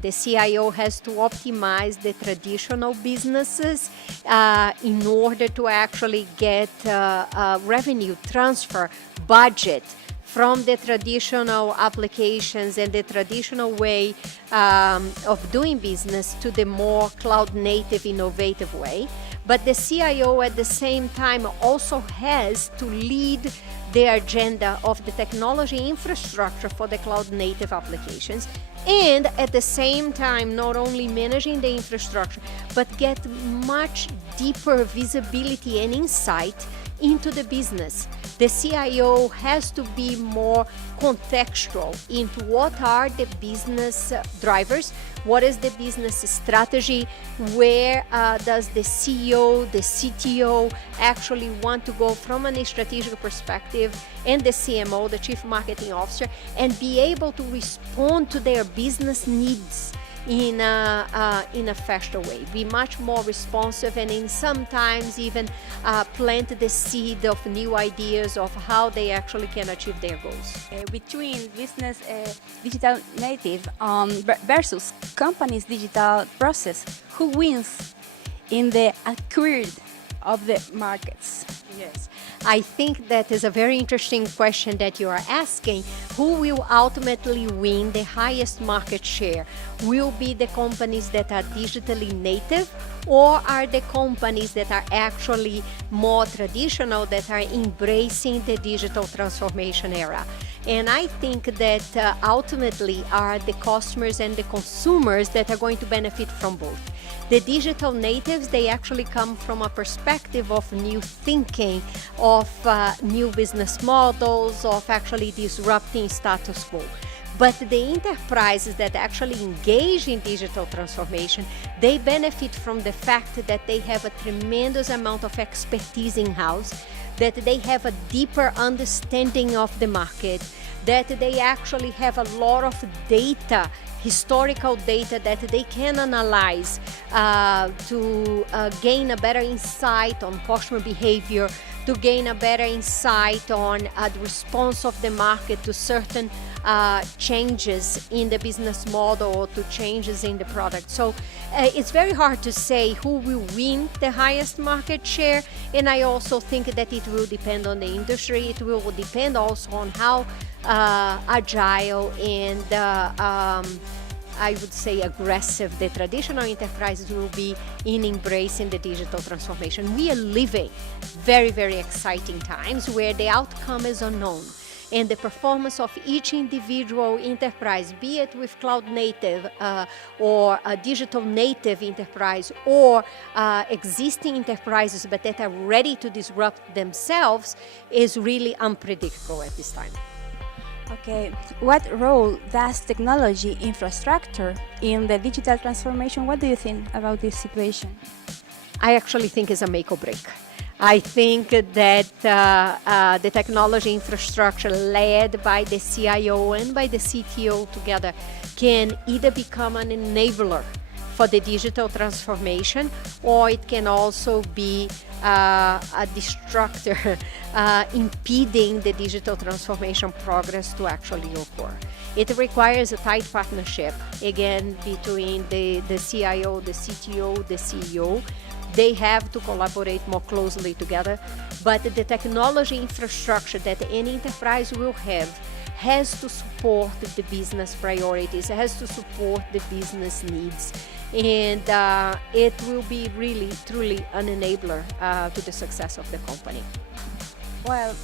The CIO has to optimize the traditional businesses in order to actually get revenue transfer budget from the traditional applications and the traditional way of doing business to the more cloud-native, innovative way. But the CIO at the same time also has to lead the agenda of the technology infrastructure for the cloud-native applications, and at the same time not only managing the infrastructure, but get much deeper visibility and insight into the business. The CIO has to be more contextual into what are the business drivers, what is the business strategy, where does the CEO, the CTO actually want to go from a strategic perspective, and the CMO, the Chief Marketing Officer, and be able to respond to their business needs in a faster way, be much more responsive, and in sometimes even plant the seed of new ideas of how they actually can achieve their goals. Between business digital native versus companies digital process, who wins in the acquired of the markets? Yes, I think that is a very interesting question that you are asking. Who will ultimately win the highest market share? Will be the companies that are digitally native, or are the companies that are actually more traditional, that are embracing the digital transformation era? And I think that ultimately are the customers and the consumers that are going to benefit from both. The digital natives, they actually come from a perspective of new thinking, of new business models, of actually disrupting status quo. But the enterprises that actually engage in digital transformation, they benefit from the fact that they have a tremendous amount of expertise in-house, that they have a deeper understanding of the market, that they actually have a lot of data, historical data that they can analyze to gain a better insight on customer behavior, to gain a better insight on the response of the market to certain changes in the business model or to changes in the product. So it's very hard to say who will win the highest market share, and I also think that it will depend on the industry. It will depend also on how agile and I would say aggressive the traditional enterprises will be in embracing the digital transformation. We are living very, very exciting times where the outcome is unknown, and the performance of each individual enterprise, be it with cloud native or a digital native enterprise, or existing enterprises but that are ready to disrupt themselves, is really unpredictable at this time. Okay, what role does technology infrastructure in the digital transformation? What do you think about this situation? I actually think it's a make or break. I think that the technology infrastructure led by the CIO and by the CTO together can either become an enabler for the digital transformation, or it can also be a destructor impeding the digital transformation progress to actually occur. It requires a tight partnership, again, between the CIO, the CTO, the CEO. They have to collaborate more closely together, but the technology infrastructure that any enterprise will have has to support the business priorities, it has to support the business needs, and it will be really, truly an enabler to the success of the company. Well,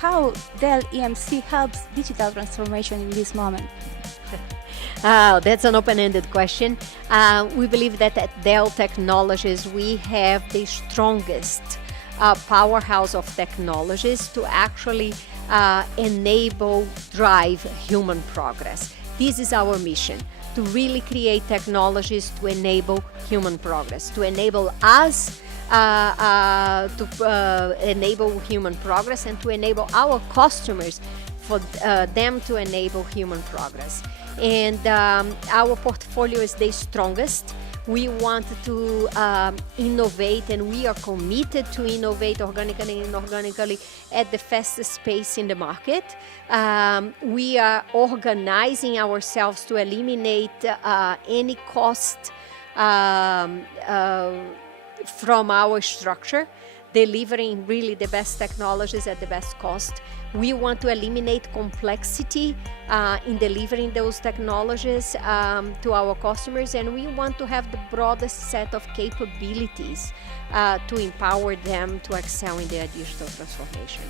how Dell EMC helps digital transformation in this moment? That's an open-ended question. We believe that at Dell Technologies, we have the strongest powerhouse of technologies to actually enable, drive human progress. This is our mission, to really create technologies to enable human progress, to enable us to enable human progress, and to enable our customers for them to enable human progress. And our portfolio is the strongest. We want to innovate, and we are committed to innovate organically and inorganically at the fastest pace in the market. We are organizing ourselves to eliminate any cost from our structure, delivering really the best technologies at the best cost. We want to eliminate complexity in delivering those technologies to our customers, and we want to have the broadest set of capabilities to empower them to excel in their digital transformation.